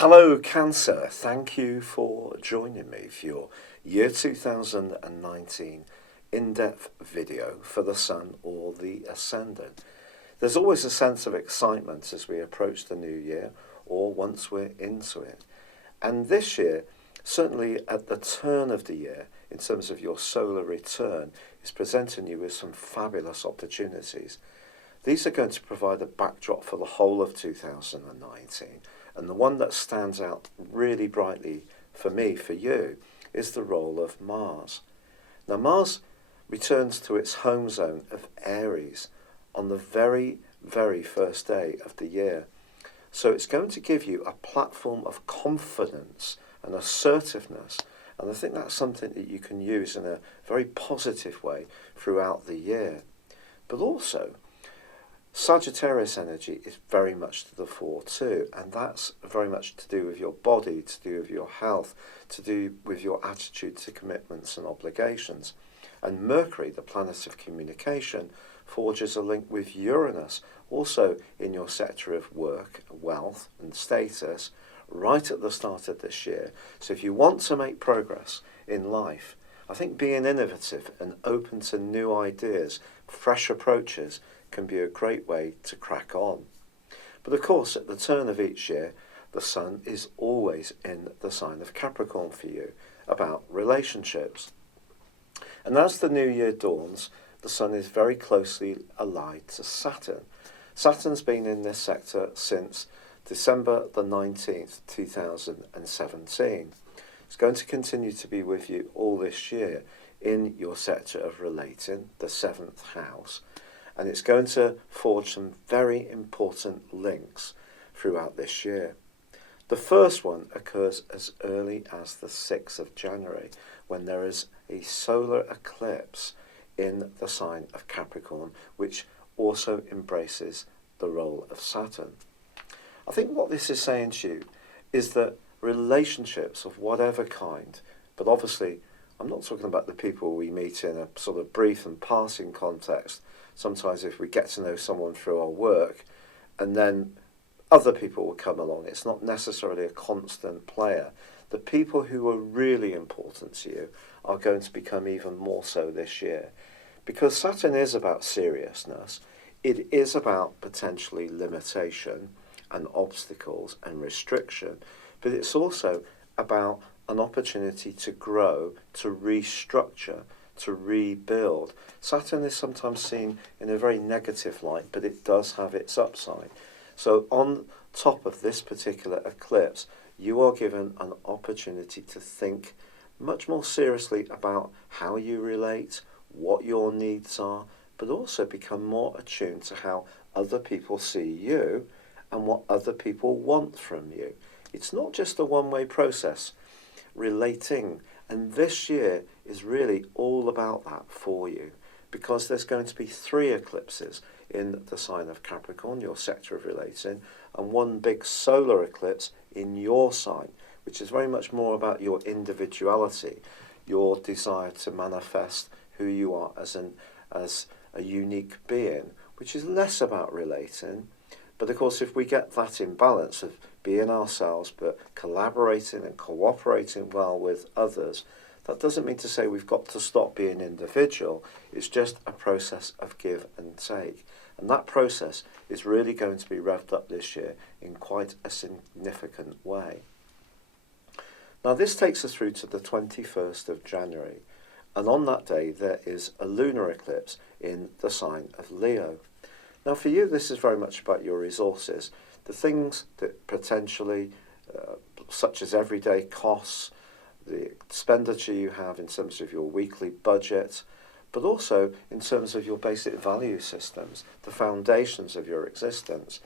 Hello Cancer, thank you for joining me for your year 2019 in-depth video for the Sun or the Ascendant. There's always a sense of excitement as we approach the new year or once we're into it. And this year, certainly at the turn of the year, in terms of your solar return, is presenting you with some fabulous opportunities. These are going to provide a backdrop for the whole of 2019. And the one that stands out really brightly for me, for you, is the role of Mars. Now, Mars returns to its home zone of Aries on the very, very first day of the year. So it's going to give you a platform of confidence and assertiveness. And I think that's something that you can use in a very positive way throughout the year. But also, Sagittarius energy is very much to the fore too, and that's very much to do with your body, to do with your health, to do with your attitude to commitments and obligations. And Mercury, the planet of communication, forges a link with Uranus, also in your sector of work, wealth and status, right at the start of this year. So if you want to make progress in life, I think being innovative and open to new ideas, fresh approaches, can be a great way to crack on. But of course, at the turn of each year, the Sun is always in the sign of Capricorn for you, about relationships. And as the new year dawns, the Sun is very closely allied to Saturn. Saturn's been in this sector since December the 19th, 2017. It's going to continue to be with you all this year in your sector of relating, the 7th house. And it's going to forge some very important links throughout this year. The first one occurs as early as the 6th of January, when there is a solar eclipse in the sign of Capricorn, which also embraces the role of Saturn. I think what this is saying to you is that relationships of whatever kind, but obviously I'm not talking about the people we meet in a sort of brief and passing context. Sometimes if we get to know someone through our work and then other people will come along, it's not necessarily a constant player. The people who are really important to you are going to become even more so this year. Because Saturn is about seriousness, it is about potentially limitation and obstacles and restriction, but it's also about an opportunity to grow, to restructure, to rebuild. Saturn is sometimes seen in a very negative light, but it does have its upside. So on top of this particular eclipse, you are given an opportunity to think much more seriously about how you relate, what your needs are, but also become more attuned to how other people see you and what other people want from you. It's not just a one-way process relating, and this year is really all about that for you, because there's going to be 3 eclipses in the sign of Capricorn, your sector of relating, and one big solar eclipse in your sign, which is very much more about your individuality, your desire to manifest who you are as a unique being, which is less about relating. But of course, if we get that in balance of being ourselves but collaborating and cooperating well with others, that doesn't mean to say we've got to stop being individual. It's just a process of give and take. And that process is really going to be revved up this year in quite a significant way. Now this takes us through to the 21st of January. And on that day there is a lunar eclipse in the sign of Leo. Now for you, this is very much about your resources, the things that potentially, such as everyday costs, the expenditure you have in terms of your weekly budget, but also in terms of your basic value systems, the foundations of your existence.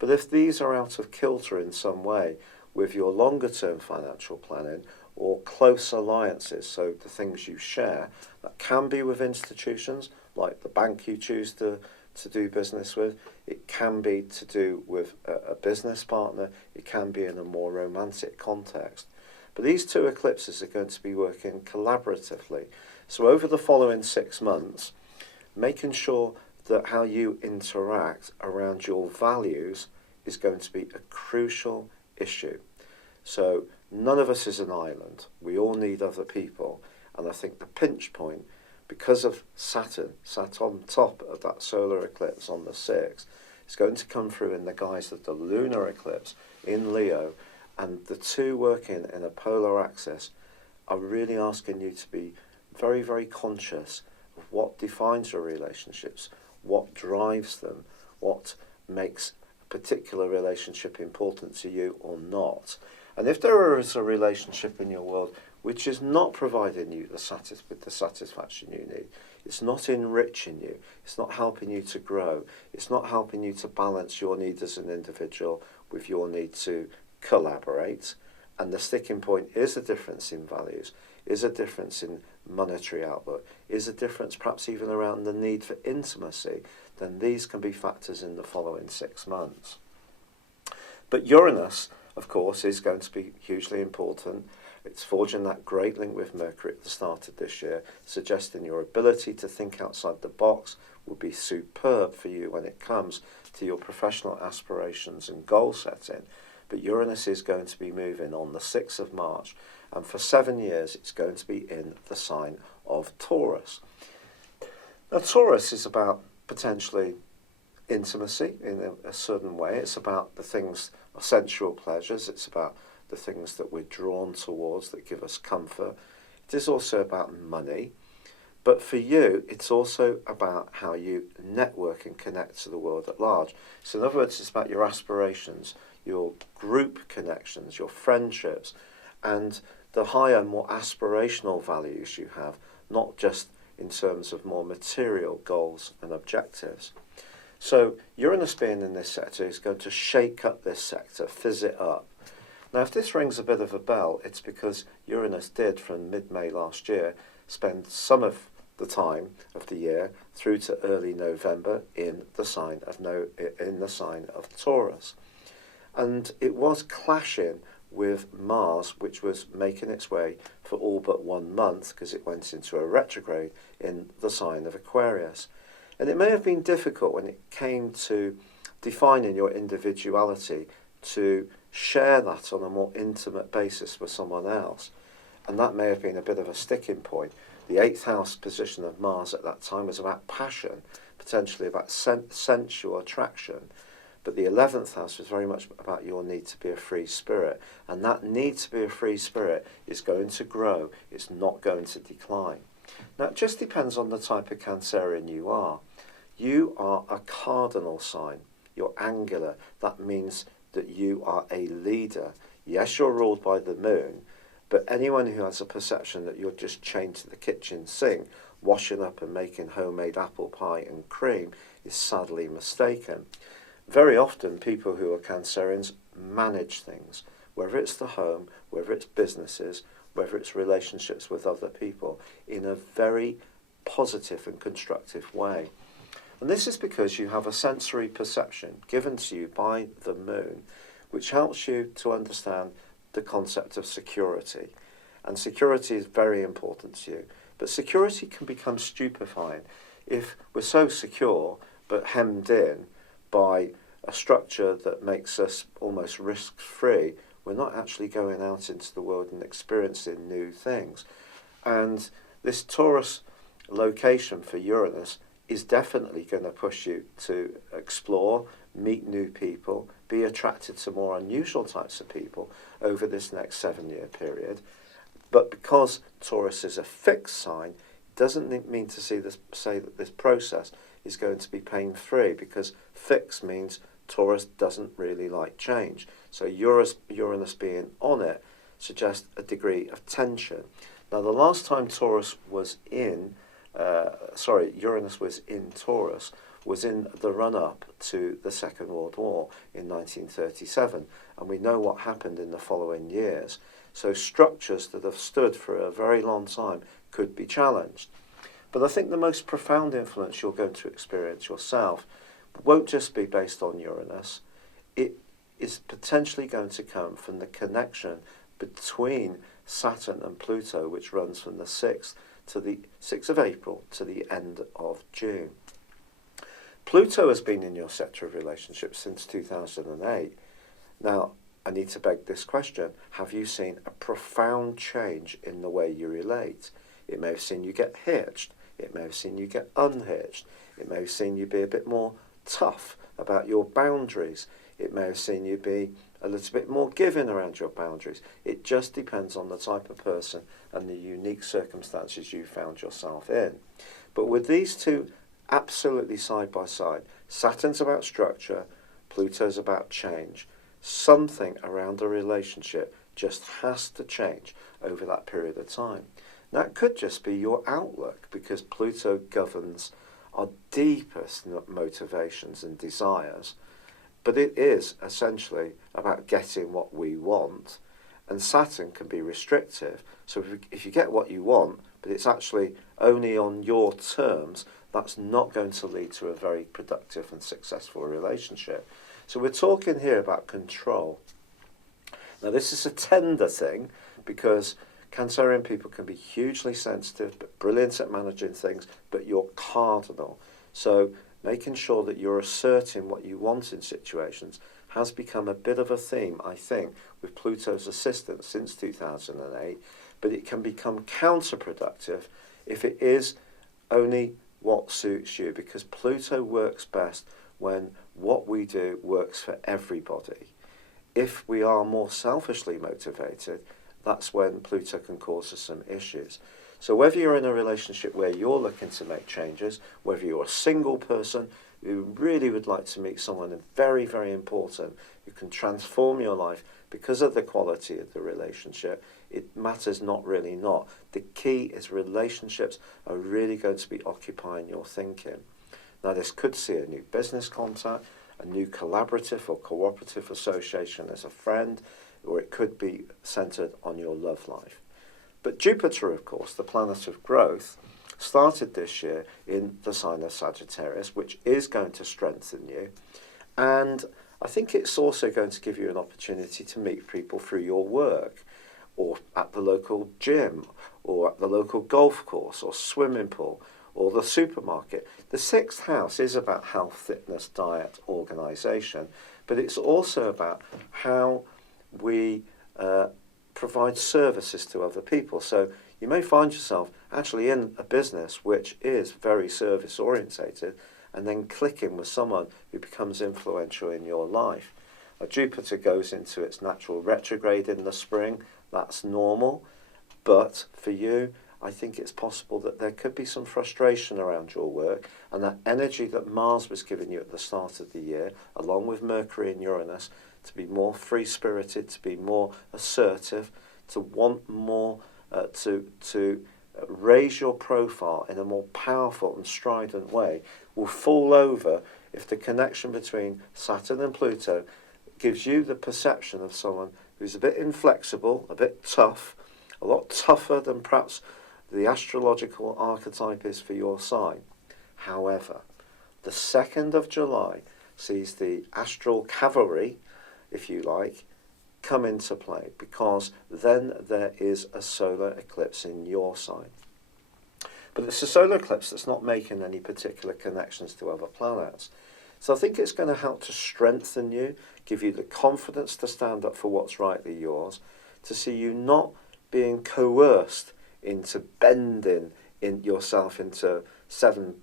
But if these are out of kilter in some way with your longer term financial planning or close alliances, so the things you share, that can be with institutions like the bank you choose to do business with, it can be to do with a business partner, it can be in a more romantic context. But these 2 eclipses are going to be working collaboratively. So over the following 6 months, making sure that how you interact around your values is going to be a crucial issue. So none of us is an island. We all need other people. And I think the pinch point, because of Saturn sat on top of that solar eclipse on the 6th, is going to come through in the guise of the lunar eclipse in Leo, and the two working in a polar axis are really asking you to be very, very conscious of what defines your relationships, what drives them, what makes a particular relationship important to you or not. And if there is a relationship in your world which is not providing you with the satisfaction you need, it's not enriching you, it's not helping you to grow, it's not helping you to balance your need as an individual with your need to collaborate, and the sticking point is a difference in values, is a difference in monetary outlook, is a difference perhaps even around the need for intimacy, then these can be factors in the following 6 months. But Uranus, of course, is going to be hugely important. It's forging that great link with Mercury at the start of this year, suggesting your ability to think outside the box will be superb for you when it comes to your professional aspirations and goal setting. But Uranus is going to be moving on the 6th of March, and for 7 years it's going to be in the sign of Taurus. Now, Taurus is about potentially intimacy in a certain way. It's about the things, sensual pleasures. It's about the things that we're drawn towards that give us comfort. It is also about money. But for you, it's also about how you network and connect to the world at large. So in other words, it's about your aspirations, your group connections, your friendships, and the higher, more aspirational values you have, not just in terms of more material goals and objectives. So Uranus being in this sector is going to shake up this sector, fizz it up. Now, if this rings a bit of a bell, it's because Uranus did, from mid-May last year, spend some of the time of the year through to early November in the sign of Taurus. And it was clashing with Mars, which was making its way for all but 1 month, because it went into a retrograde in the sign of Aquarius. And it may have been difficult when it came to defining your individuality to share that on a more intimate basis with someone else. And that may have been a bit of a sticking point. The 8th house position of Mars at that time was about passion, potentially about sensual attraction. But the 11th house was very much about your need to be a free spirit. And that need to be a free spirit is going to grow. It's not going to decline. Now, it just depends on the type of Cancerian you are. You are a cardinal sign. You're angular. That means that you are a leader. Yes, you're ruled by the moon, but anyone who has a perception that you're just chained to the kitchen sink, washing up and making homemade apple pie and cream, is sadly mistaken. Very often, people who are Cancerians manage things, whether it's the home, whether it's businesses, whether it's relationships with other people, in a very positive and constructive way. And this is because you have a sensory perception given to you by the moon, which helps you to understand the concept of security. And security is very important to you. But security can become stupefying if we're so secure but hemmed in by a structure that makes us almost risk-free. We're not actually going out into the world and experiencing new things. And this Taurus location for Uranus is definitely going to push you to explore, meet new people, be attracted to more unusual types of people over this next 7-year period. But because Taurus is a fixed sign, it doesn't mean to say that this process is going to be pain-free, because fixed means Taurus doesn't really like change. So Uranus being on it suggests a degree of tension. Now, the last time Uranus was in Taurus was in the run-up to the Second World War in 1937, and we know what happened in the following years. So structures that have stood for a very long time could be challenged. But I think the most profound influence you're going to experience yourself won't just be based on Uranus. It is potentially going to come from the connection between Saturn and Pluto, which runs from the 6th of April to the end of June. Pluto has been in your sector of relationships since 2008. Now, I need to beg this question. Have you seen a profound change in the way you relate? It may have seen you get hitched. It may have seen you get unhitched. It may have seen you be a bit more tough about your boundaries. It may have seen you be a little bit more giving around your boundaries. It just depends on the type of person and the unique circumstances you found yourself in. But with these two absolutely side by side, Saturn's about structure, Pluto's about change. Something around a relationship just has to change over that period of time. Now, it could just be your outlook, because Pluto governs our deepest motivations and desires, but it is essentially about getting what we want, and Saturn can be restrictive. So if you get what you want, but it's actually only on your terms, that's not going to lead to a very productive and successful relationship. So we're talking here about control. Now, this is a tender thing, because Cancerian people can be hugely sensitive but brilliant at managing things, but you're cardinal. So making sure that you're asserting what you want in situations has become a bit of a theme, I think, with Pluto's assistance since 2008, but it can become counterproductive if it is only what suits you, because Pluto works best when what we do works for everybody. If we are more selfishly motivated, that's when Pluto can cause us some issues. So whether you're in a relationship where you're looking to make changes, whether you're a single person who really would like to meet someone very, very important who can transform your life because of the quality of the relationship, it matters not. The key is relationships are really going to be occupying your thinking. Now, this could see a new business contact, a new collaborative or cooperative association as a friend, or it could be centered on your love life. But Jupiter, of course, the planet of growth, started this year in the sign of Sagittarius, which is going to strengthen you. And I think it's also going to give you an opportunity to meet people through your work, or at the local gym, or at the local golf course, or swimming pool, or the supermarket. The sixth house is about health, fitness, diet, organisation, but it's also about how we provide services to other people. So you may find yourself actually in a business which is very service orientated, and then clicking with someone who becomes influential in your life. Jupiter goes into its natural retrograde in the spring. That's normal, but for you, I think it's possible that there could be some frustration around your work, and that energy that Mars was giving you at the start of the year, along with Mercury and Uranus, to be more free-spirited, to be more assertive, to want more, to raise your profile in a more powerful and strident way, will fall over if the connection between Saturn and Pluto gives you the perception of someone who's a bit inflexible, a bit tough, a lot tougher than perhaps the astrological archetype is for your sign. However, the 2nd of July sees the astral cavalry, if you like, come into play, because then there is a solar eclipse in your sign. But it's a solar eclipse that's not making any particular connections to other planets. So I think it's going to help to strengthen you, give you the confidence to stand up for what's rightly yours, to see you not being coerced into bending in yourself into 7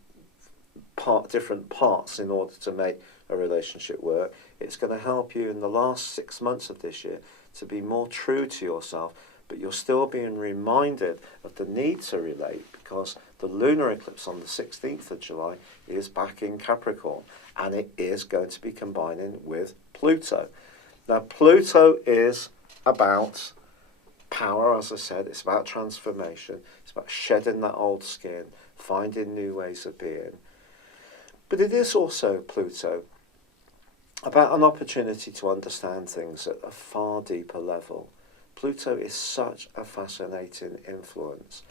different parts in order to make a relationship work. It's going to help you in the last 6 months of this year to be more true to yourself, but you're still being reminded of the need to relate, because the lunar eclipse on the 16th of July is back in Capricorn, and it is going to be combining with Pluto. Now, Pluto is about power, as I said. It's about transformation. It's about shedding that old skin, finding new ways of being. But it is also, Pluto, about an opportunity to understand things at a far deeper level. Pluto is such a fascinating influence.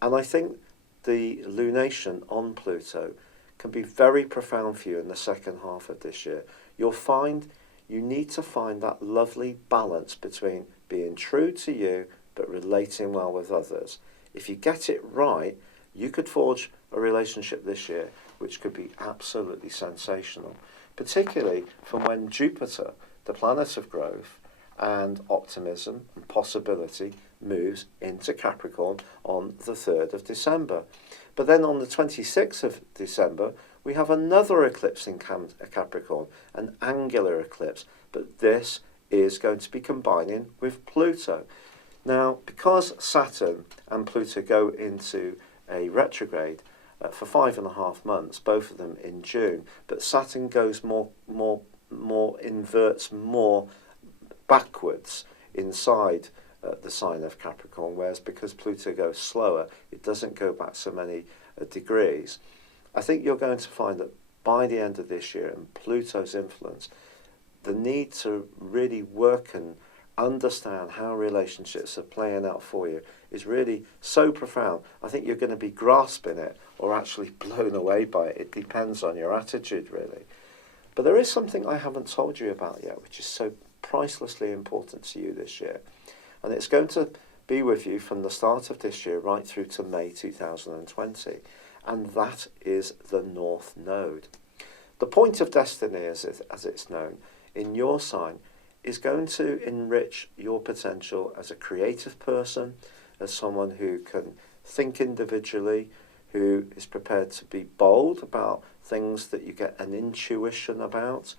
And I think the lunation on Pluto can be very profound for you in the second half of this year. You'll find you need to find that lovely balance between being true to you but relating well with others. If you get it right, you could forge a relationship this year which could be absolutely sensational, particularly from when Jupiter, the planet of growth, and optimism and possibility moves into Capricorn on the 3rd of December. But then on the 26th of December, we have another eclipse in Capricorn, an angular eclipse, but this is going to be combining with Pluto. Now, because Saturn and Pluto go into a retrograde for 5.5 months, both of them in June, but Saturn goes inverts more backwards inside the sign of Capricorn, whereas because Pluto goes slower, it doesn't go back so many degrees. I think you're going to find that by the end of this year, and Pluto's influence, the need to really work and understand how relationships are playing out for you is really so profound. I think you're going to be grasping it or actually blown away by it. It depends on your attitude, really. But there is something I haven't told you about yet, which is so pricelessly important to you this year. And it's going to be with you from the start of this year right through to May 2020. And that is the North Node. The point of destiny, as it's known, in your sign is going to enrich your potential as a creative person, as someone who can think individually, who is prepared to be bold about things that you get an intuition about.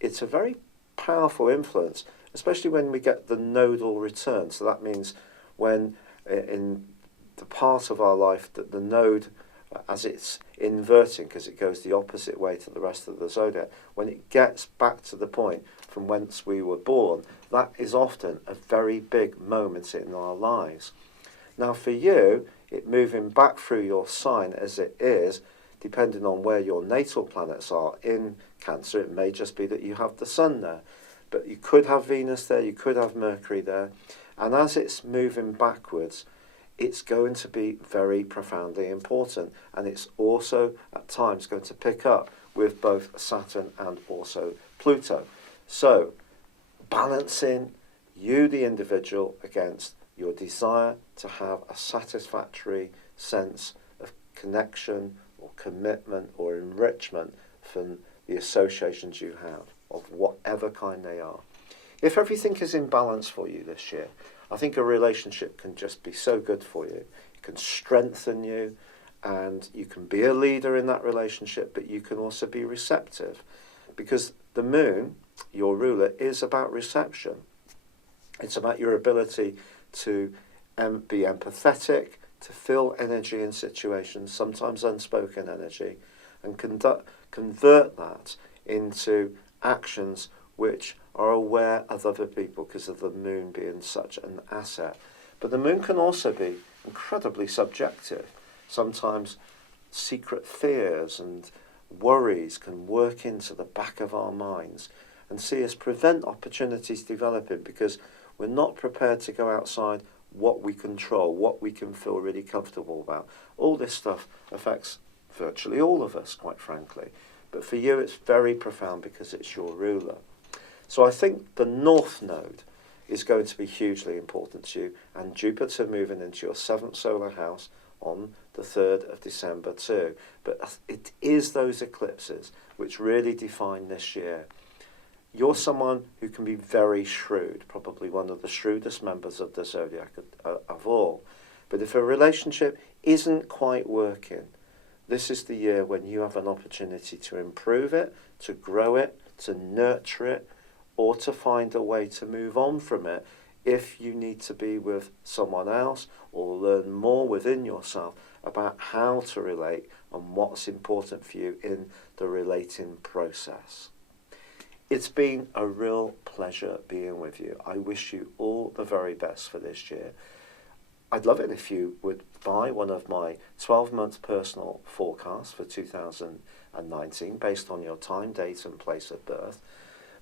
It's a very powerful influence, especially when we get the nodal return. So that means when in the part of our life that the node, as it's inverting, because it goes the opposite way to the rest of the zodiac, when it gets back to the point from whence we were born, that is often a very big moment in our lives. Now for you, it moving back through your sign as it is, depending on where your natal planets are in Cancer, it may just be that you have the Sun there, but you could have Venus there, you could have Mercury there, and as it's moving backwards, it's going to be very profoundly important, and it's also at times going to pick up with both Saturn and also Pluto. So, balancing you, the individual, against your desire to have a satisfactory sense of connection or commitment or enrichment from the associations you have, of whatever kind they are. If everything is in balance for you this year, I think a relationship can just be so good for you. It can strengthen you, and you can be a leader in that relationship, but you can also be receptive, because the moon, your ruler, is about reception. It's about your ability to be empathetic, to feel energy in situations, sometimes unspoken energy, and convert that into actions which are aware of other people, because of the moon being such an asset. But the moon can also be incredibly subjective. Sometimes secret fears and worries can work into the back of our minds and see us prevent opportunities developing, because we're not prepared to go outside what we control, what we can feel really comfortable about. All this stuff affects virtually all of us, quite frankly. But for you, it's very profound because it's your ruler. So I think the North Node is going to be hugely important to you, and Jupiter moving into your 7th solar house on the 3rd of December too. But it is those eclipses which really define this year. You're someone who can be very shrewd, probably one of the shrewdest members of the Zodiac of all. But if a relationship isn't quite working, this is the year when you have an opportunity to improve it, to grow it, to nurture it, or to find a way to move on from it if you need to be with someone else or learn more within yourself about how to relate and what's important for you in the relating process. It's been a real pleasure being with you. I wish you all the very best for this year. I'd love it if you would buy one of my 12-month personal forecasts for 2019 based on your time, date and place of birth.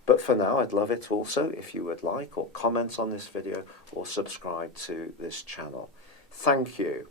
But for now, I'd love it also if you would like or comment on this video or subscribe to this channel. Thank you.